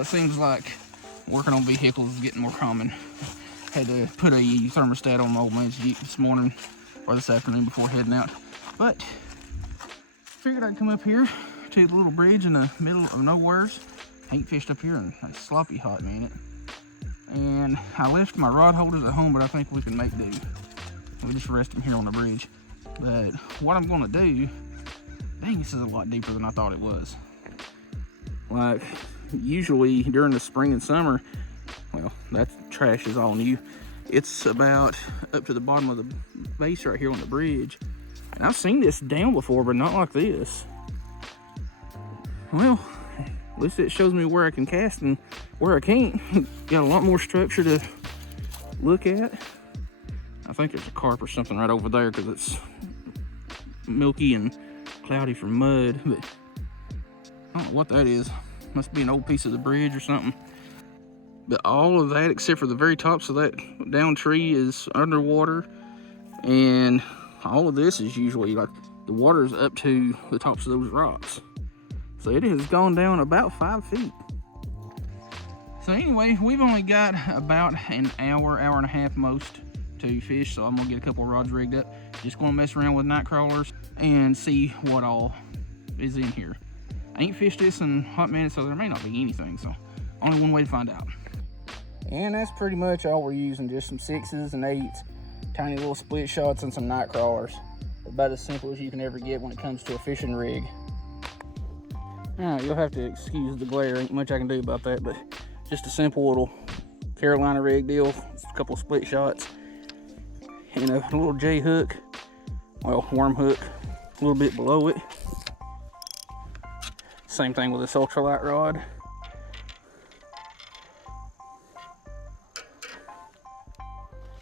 Well, it seems like working on vehicles is getting more common. Had to put a thermostat on my old man's Jeep this morning or this afternoon before heading out. But figured I'd come up here to the little bridge in the middle of nowheres. Ain't fished up here in a sloppy hot minute. And I left my rod holders at home, but I think we can make do. We just rest them here on the bridge. But what I'm gonna do, dang, this is a lot deeper than I thought it was. Like, usually during the spring and summer, well, that trash is all new. It's about up to the bottom of the base right here on the bridge. And I've seen this down before, but not like this. Well, at least it shows me where I can cast and where I can't. Got a lot more structure to look at. I think there's a carp or something right over there because it's milky and cloudy from mud, but I don't know what that is. Must be an old piece of the bridge or something. But all of that, except for the very tops of that down tree, is underwater. And all of this is usually like the water is up to the tops of those rocks. So it has gone down about 5 feet. So anyway, we've only got about an hour and a half most to fish. So I'm gonna get a couple of rods rigged up. Just gonna mess around with night crawlers and see what all is in here. I ain't fished this in a hot minute, so there may not be anything. So only one way to find out. And that's pretty much all we're using, just some 6s and 8s, tiny little split shots and some night crawlers. About as simple as you can ever get when it comes to a fishing rig. Alright, you'll have to excuse the glare, ain't much I can do about that, but just a simple little Carolina rig deal, a couple of split shots, and a little J hook, well, worm hook, a little bit below it. Same thing with this ultralight rod.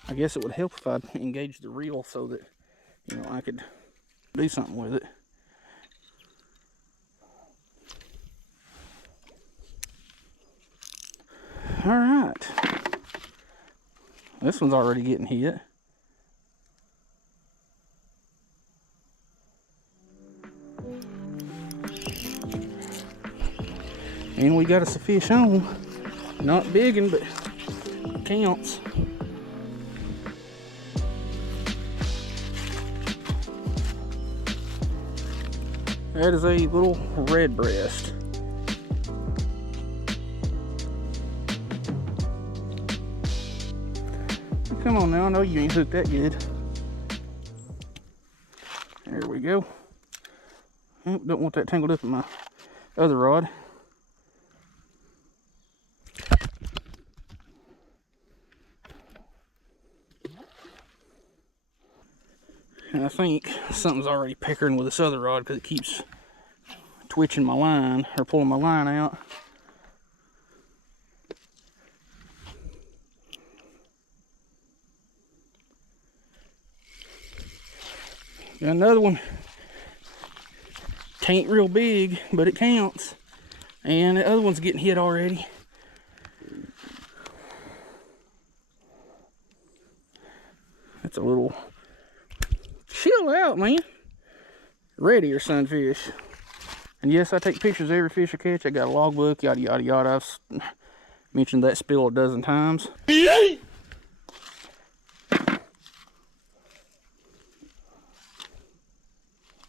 I guess it would help if I engaged the reel so that, you know, I could do something with it. All right. This one's already getting hit. And we got us a fish on. Not biggin', but counts. That is a little red breast. Come on now, I know you ain't hooked that good. There we go. Oh, don't want that tangled up in my other rod. And I think something's already peckering with this other rod because it keeps twitching my line or pulling my line out. Got another one. Tain't real big, but it counts. And the other one's getting hit already. That's a little... Chill out, man. Red ear sunfish. And yes, I take pictures of every fish I catch. I got a logbook, yada, yada, yada. I've mentioned that spill a dozen times.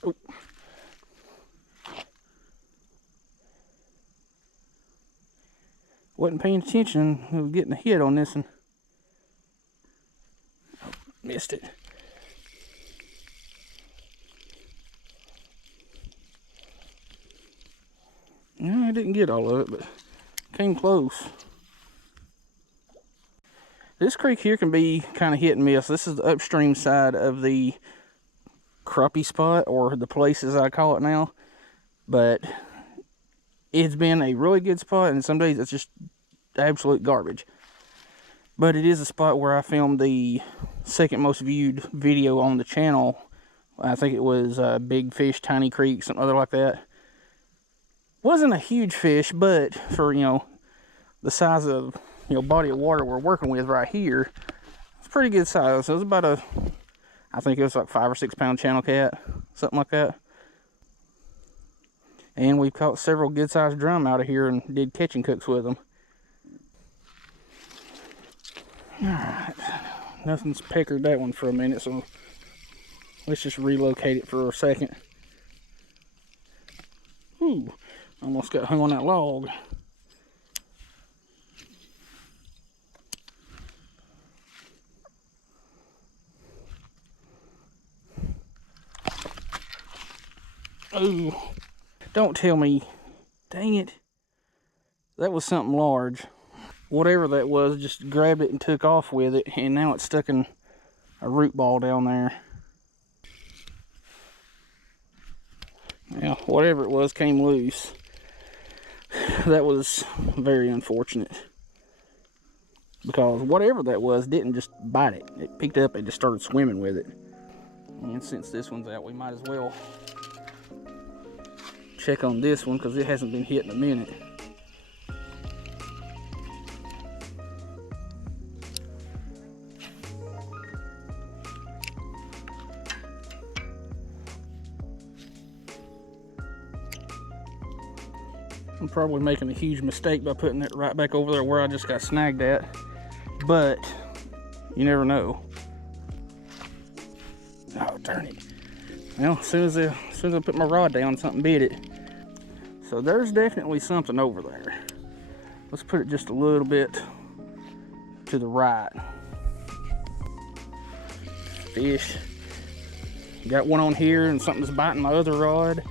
Oh. Wasn't paying attention. I was getting a hit on this one. Oh, missed it. No, I didn't get all of it, but came close. This creek here can be kind of hit and miss. This is the upstream side of the crappie spot, or the place as I call it now. But it's been a really good spot, and some days it's just absolute garbage. But it is a spot where I filmed the second most viewed video on the channel. I think it was Big Fish, Tiny Creek, something other like that. Wasn't a huge fish, but for, you know, the size of, you know, body of water we're working with right here, it's pretty good size. So it was about a, I think it was like 5 or 6 pound channel cat, something like that. And we've caught several good-sized drum out of here and did catching cooks with them. Alright, nothing's peckered that one for a minute, so let's just relocate it for a second. Ooh, almost got hung on that log. Oh, don't tell me. Dang it. That was something large. Whatever that was, just grabbed it and took off with it, and now it's stuck in a root ball down there. Now, whatever it was came loose. That was very unfortunate. Because whatever that was didn't just bite it. It picked up and just started swimming with it. And since this one's out, we might as well check on this one because it hasn't been hit in a minute. I'm probably making a huge mistake by putting it right back over there where I just got snagged at, but you never know. Oh, darn it. Well, as soon as I put my rod down, something bit it. So there's definitely something over there. Let's put it just a little bit to the right. Fish. Got one on here and something's biting my other rod.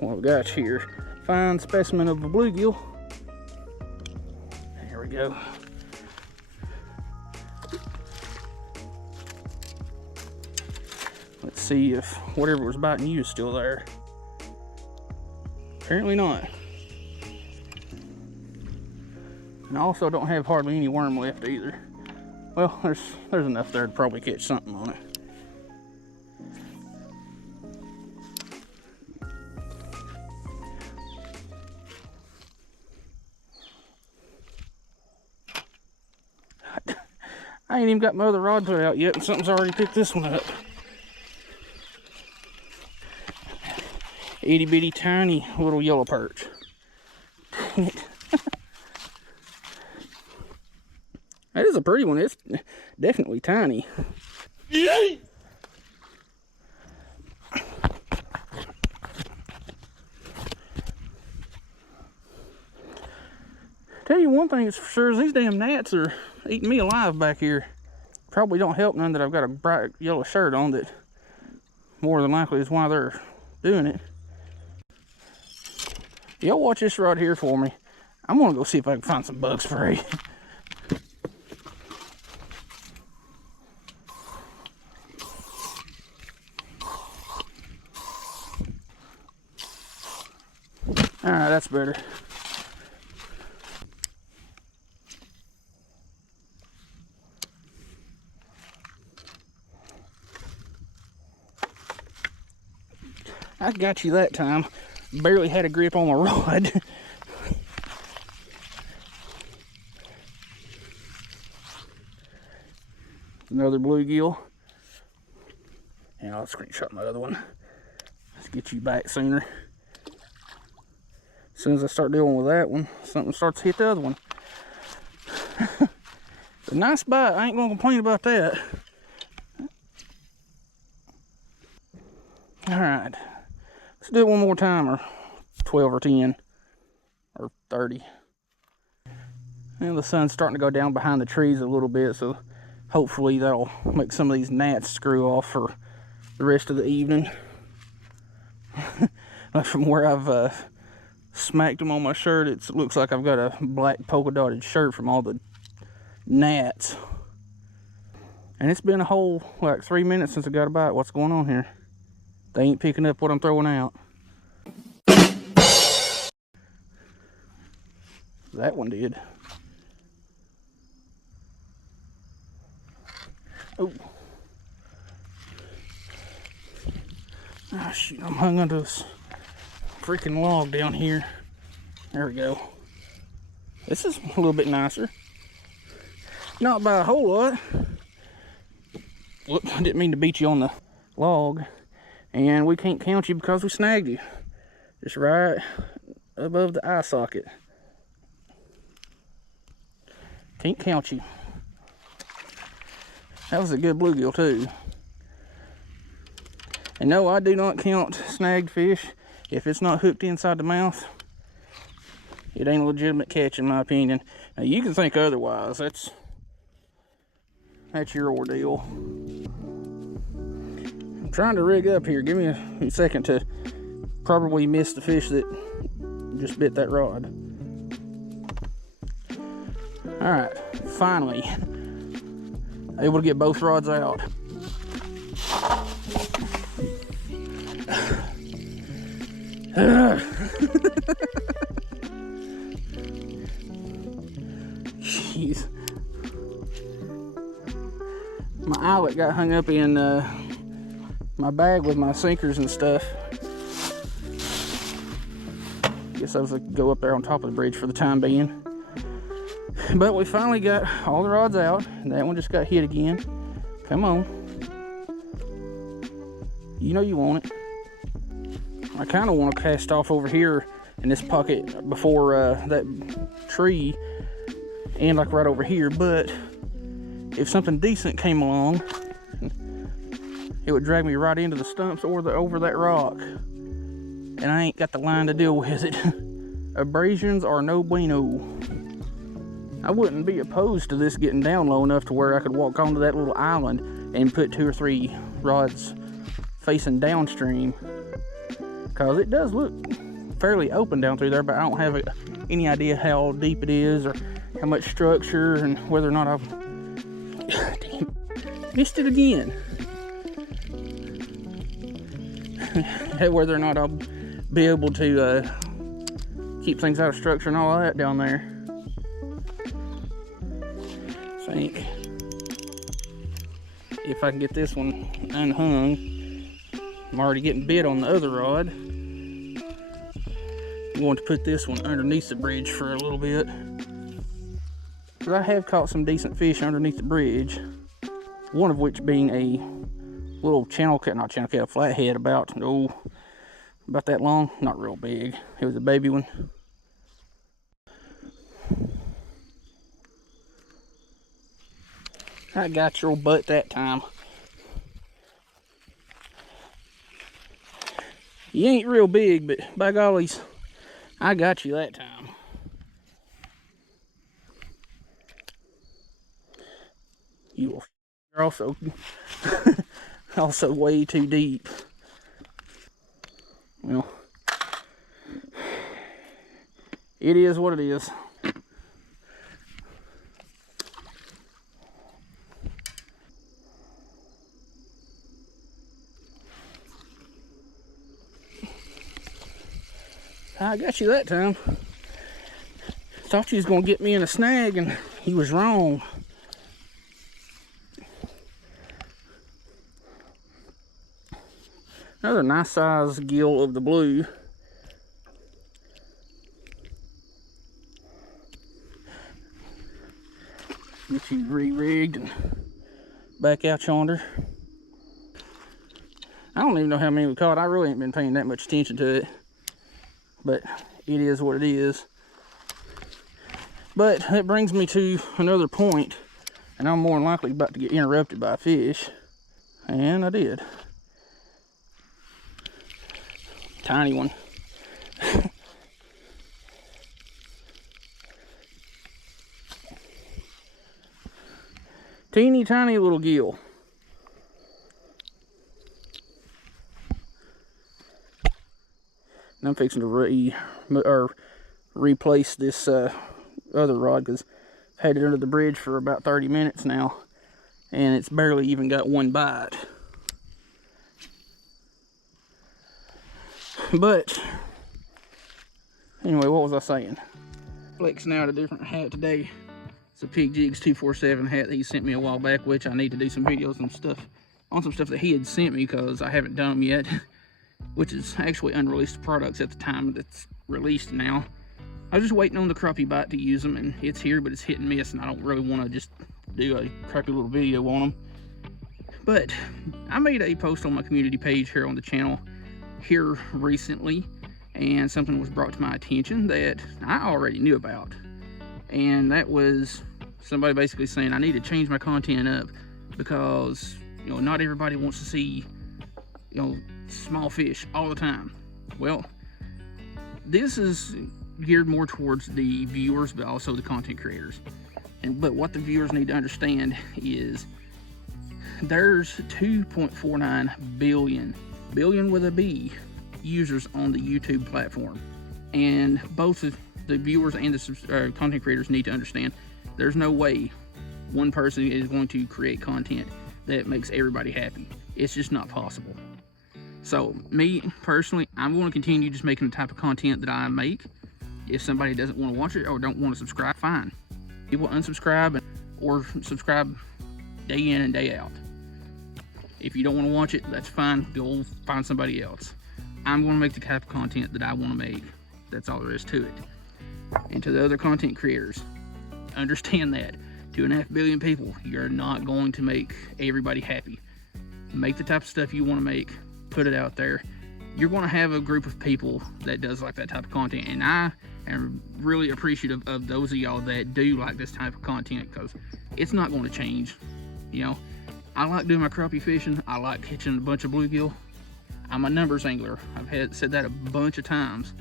What we got here? Fine specimen of a bluegill. There we go. Let's see if whatever was biting you is still there. Apparently not. And I also don't have hardly any worm left either. Well, there's enough there to probably catch something on it. I ain't even got my other rod put out yet, and something's already picked this one up. Itty bitty tiny little yellow perch. Dang it. That is a pretty one. It's definitely tiny. Yay! Tell you one thing is for sure is these damn gnats are eating me alive back here. Probably don't help none that I've got a bright yellow shirt on, that more than likely is why they're doing it. Y'all watch this rod here for me. I'm gonna go see if I can find some bug spray. Alright, that's better. I got you that time. Barely had a grip on my rod. Another bluegill. Yeah, I'll screenshot my other one. Let's get you back sooner. As soon as I start dealing with that one, something starts to hit the other one. It's a nice bite. I ain't gonna complain about that. Alright. Let's do it one more time, or 12 or 10 or 30. And the sun's starting to go down behind the trees a little bit, so hopefully that'll make some of these gnats screw off for the rest of the evening. From where I've smacked them on my shirt, it looks like I've got a black polka dotted shirt from all the gnats. And it's been a whole like 3 minutes since I got a bite. What's going on here? They ain't picking up what I'm throwing out. That one did. Oh. Ah, shoot, I'm hung onto this freaking log down here. There we go. This is a little bit nicer. Not by a whole lot. Look, I didn't mean to beat you on the log. And we can't count you because we snagged you. Just right above the eye socket. Can't count you. That was a good bluegill too. And no, I do not count snagged fish. If it's not hooked inside the mouth, it ain't a legitimate catch in my opinion. Now you can think otherwise. That's your ordeal. I'm trying to rig up here. Give me a second to probably miss the fish that just bit that rod. All right, finally able to get both rods out. Jeez. My eyelet got hung up in my bag with my sinkers and stuff. Guess I was gonna go up there on top of the bridge for the time being. But we finally got all the rods out. That one just got hit again. Come on. You know you want it. I kind of want to cast off over here in this pocket before that tree and like right over here, but if something decent came along, it would drag me right into the stumps or over that rock, and I ain't got the line to deal with it. Abrasions are no bueno. I wouldn't be opposed to this getting down low enough to where I could walk onto that little island and put 2 or 3 rods facing downstream, because it does look fairly open down through there, but I don't have any idea how deep it is or how much structure and whether or not I've missed it again. Whether or not I'll be able to keep things out of structure and all of that down there. I think if I can get this one unhung, I'm already getting bit on the other rod. I'm going to put this one underneath the bridge for a little bit, because I have caught some decent fish underneath the bridge, one of which being a little a flathead about that long, not real big. It was a baby one. I got your butt that time. You ain't real big, but by gollies, I got you that time. You're also way too deep. Well, it is what it is. I got you that time. Thought you was gonna get me in a snag, and he was wrong. Another nice size gill of the blue. Get you re-rigged and back out yonder. I don't even know how many we caught. I really ain't been paying that much attention to it, but it is what it is. But that brings me to another point, and I'm more than likely about to get interrupted by a fish, and I did. Tiny one. Teeny tiny little gill. And I'm fixing to replace this other rod, because I've had it under the bridge for about 30 minutes now, and it's barely even got one bite. But anyway, what was I saying? Flexing out a different hat today. It's a Pig Jigs 247 hat that he sent me a while back, which I need to do some videos and stuff on some stuff that he had sent me, because I haven't done them yet, which is actually unreleased products at the time that's released now. I was just waiting on the crappie bite to use them, and it's here, but it's hit and miss, and I don't really want to just do a crappy little video on them. But I made a post on my community page here on the channel here recently, and something was brought to my attention that I already knew about. And that was somebody basically saying I need to change my content up because, you know, not everybody wants to see, you know, small fish all the time. Well, this is geared more towards the viewers, but also the content creators. But what the viewers need to understand is there's 2.49 billion with a B, users on the YouTube platform. And both the viewers and the content creators need to understand there's no way one person is going to create content that makes everybody happy. It's just not possible. So me personally, I'm going to continue just making the type of content that I make. If somebody doesn't want to watch it or don't want to subscribe, fine. People unsubscribe or subscribe day in and day out. If you don't want to watch it, that's fine. Go find somebody else. I'm going to make the type of content that I want to make. That's all there is to it. And to the other content creators, understand that 2.5 billion people, you're not going to make everybody happy. Make the type of stuff you want to make, put it out there. You're going to have a group of people that does like that type of content, and I am really appreciative of those of y'all that do like this type of content, because it's not going to change. You know, I like doing my crappie fishing. I like catching a bunch of bluegill. I'm a numbers angler. I've said that a bunch of times.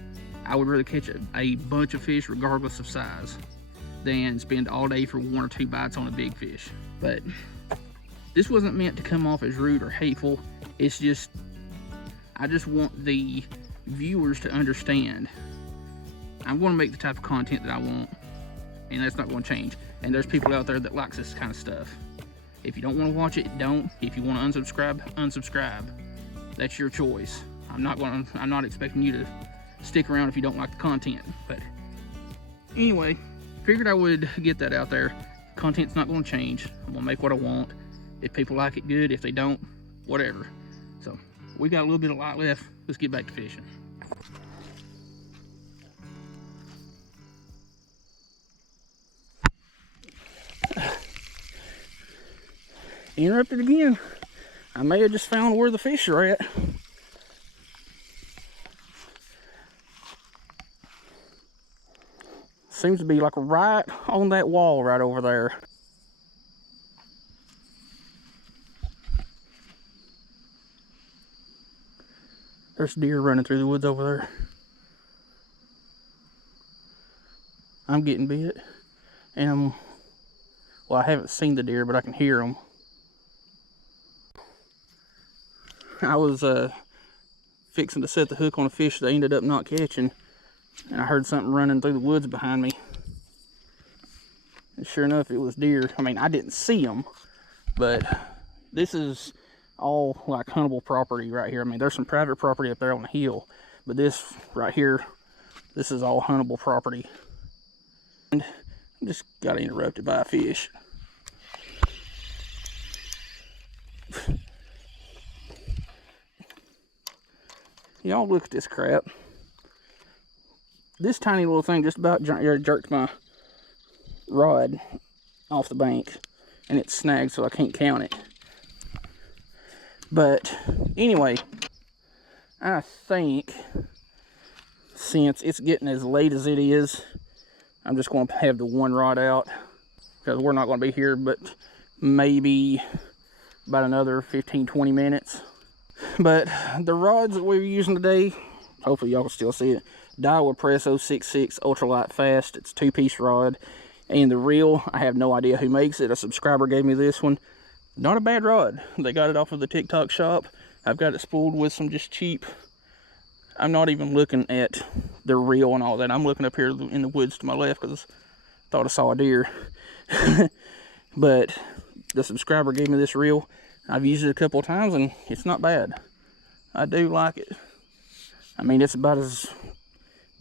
I would rather catch a bunch of fish regardless of size than spend all day for 1 or 2 bites on a big fish. But this wasn't meant to come off as rude or hateful. It's just, I just want the viewers to understand I'm going to make the type of content that I want, and that's not going to change. And there's people out there that likes this kind of stuff. If you don't want to watch it, don't. If you want to unsubscribe, unsubscribe. That's your choice. I'm not expecting you to stick around if you don't like the content. But anyway, figured I would get that out there. Content's not going to change. I'm going to make what I want. If people like it, good. If they don't, whatever. So we got a little bit of light left. Let's get back to fishing. Interrupted again. I may have just found where the fish are at. Seems to be like right on that wall right over there. There's deer running through the woods over there. I'm getting bit. And well, I haven't seen the deer, but I can hear them. I was fixing to set the hook on a fish that I ended up not catching, and I heard something running through the woods behind me. And sure enough, it was deer. I mean, I didn't see them, but this is all like huntable property right here. I mean, there's some private property up there on the hill, but this right here, this is all huntable property. And I just got interrupted by a fish. Y'all look at this crap. This tiny little thing just about jerked my rod off the bank, and it's snagged, so I can't count it. But anyway, I think since it's getting as late as it is, I'm just going to have the one rod out, because we're not going to be here but maybe about another 15-20 minutes. But the rods that we're using today, hopefully y'all can still see it, Daiwa Presso 6.6 ultralight fast. It's a 2-piece rod. And the reel, I have no idea who makes it. A subscriber gave me this one. Not a bad rod. They got it off of the TikTok shop. I've got it spooled with some just cheap. I'm not even looking at the reel and all that. I'm looking up here in the woods to my left because I thought I saw a deer. But the subscriber gave me this reel. I've used it a couple of times and it's not bad. I do like it. I mean, it's about as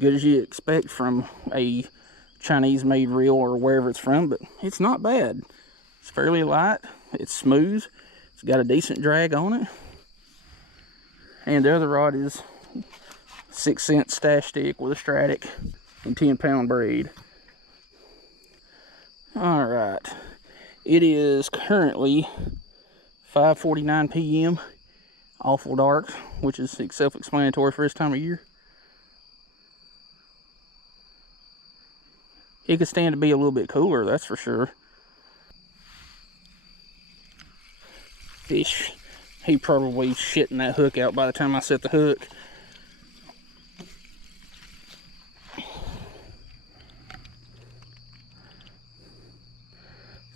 good as you expect from a Chinese made reel or wherever it's from, but it's not bad. It's fairly light, it's smooth, it's got a decent drag on it. And the other rod is 6-cent stash stick with a Stratic and 10-pound braid. Alright, It is currently 5:49 p.m. Awful dark, which is self-explanatory for this time of year. It could stand to be a little bit cooler, that's for sure. Fish, he probably shitting that hook out by the time I set the hook.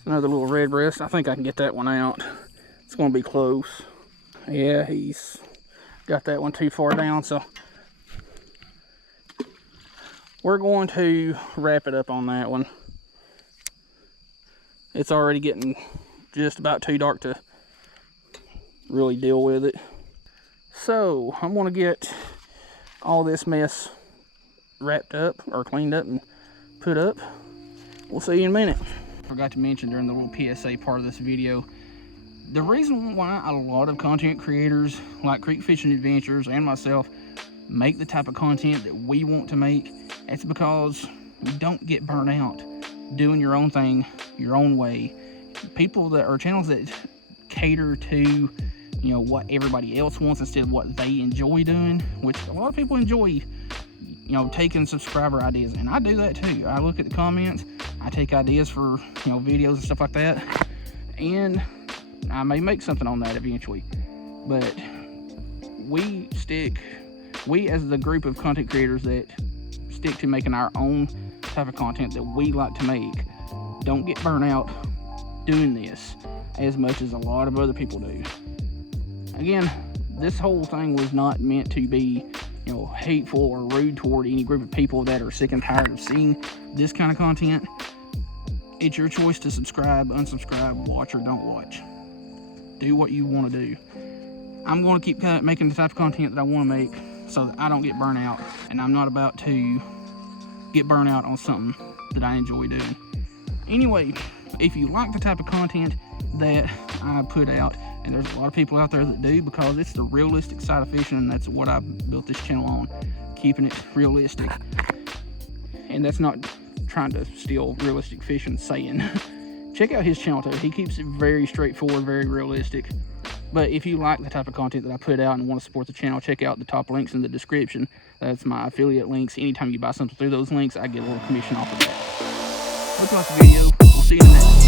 Another little red breast. I think I can get that one out. It's going to be close. Yeah, he's got that one too far down, so we're going to wrap it up on that one. It's already getting just about too dark to really deal with it. So I'm going to get all this mess wrapped up or cleaned up and put up. We'll see you in a minute. Forgot to mention during the little PSA part of this video, the reason why a lot of content creators like Creek Fishing Adventures and myself make the type of content that we want to make, it's because you don't get burnt out doing your own thing your own way. People that are channels that cater to, you know, what everybody else wants instead of what they enjoy doing, which a lot of people enjoy, you know, taking subscriber ideas, and I do that too. I look at the comments, I take ideas for, you know, videos and stuff like that, and I may make something on that eventually. But we as the group of content creators that stick to making our own type of content that we like to make, don't get burnt out doing this as much as a lot of other people do. Again, this whole thing was not meant to be, you know, hateful or rude toward any group of people that are sick and tired of seeing this kind of content. It's your choice to subscribe, unsubscribe, watch, or don't watch. Do what you want to do. I'm going to keep making the type of content that I want to make so that I don't get burnt out, and I'm not about to get burnt out on something that I enjoy doing. Anyway, if you like the type of content that I put out, and there's a lot of people out there that do, because it's the realistic side of fishing, and that's what I built this channel on, keeping it realistic. And that's not trying to steal realistic fishing saying. Check out his channel too. He keeps it very straightforward, very realistic. But if you like the type of content that I put out and want to support the channel, check out the top links in the description. That's my affiliate links. Anytime you buy something through those links, I get a little commission off of that. Hope you like the video. We'll see you in the next one.